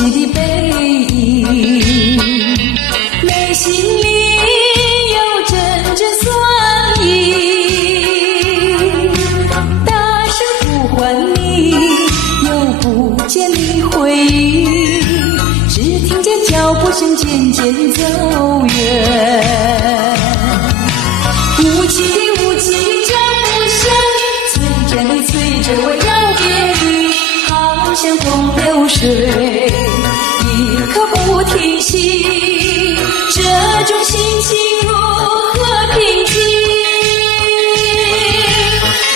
悉的背影，内心里有阵阵酸意，大声呼唤你，又不见你回应，只听见脚步声渐渐走远。无情的脚步声，催着你，催着我要别离，好像东流水，一刻不停息。这种心情如何平静？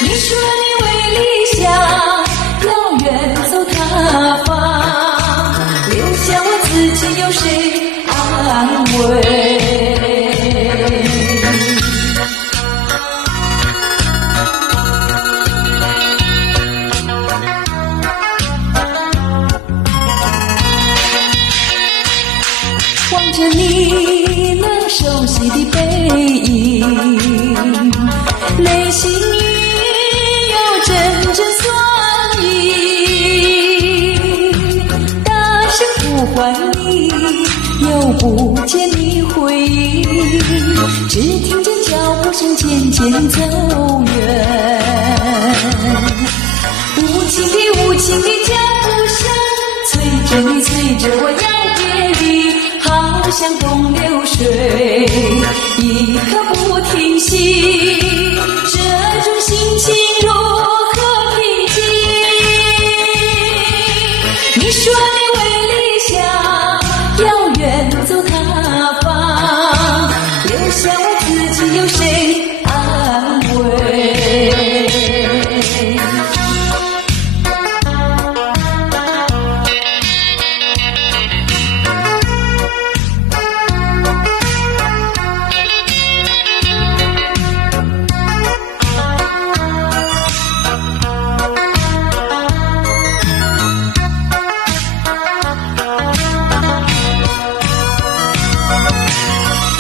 你说你为理想要远走他方，留下我自己有谁安慰？望着你那熟悉的背影，内心里有阵阵酸意，大声呼唤你，又不见你回应，只听见脚步声渐渐走远。无情的脚步声，催着你，催着我要别离，好像东流水，一刻不停息。这种心情如何平静？你说你为理想要远走他方，留下我自己有谁安慰？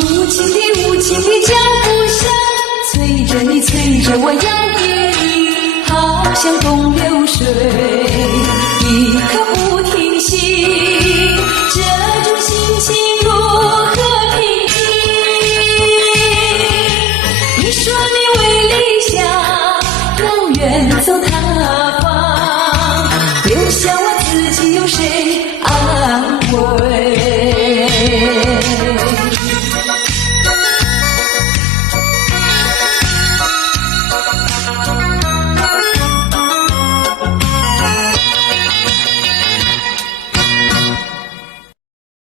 无情的脚步声，催着你，催着我要别离，好像东流水，一刻不停息。这种心情如何平静？你说你为理想要远走他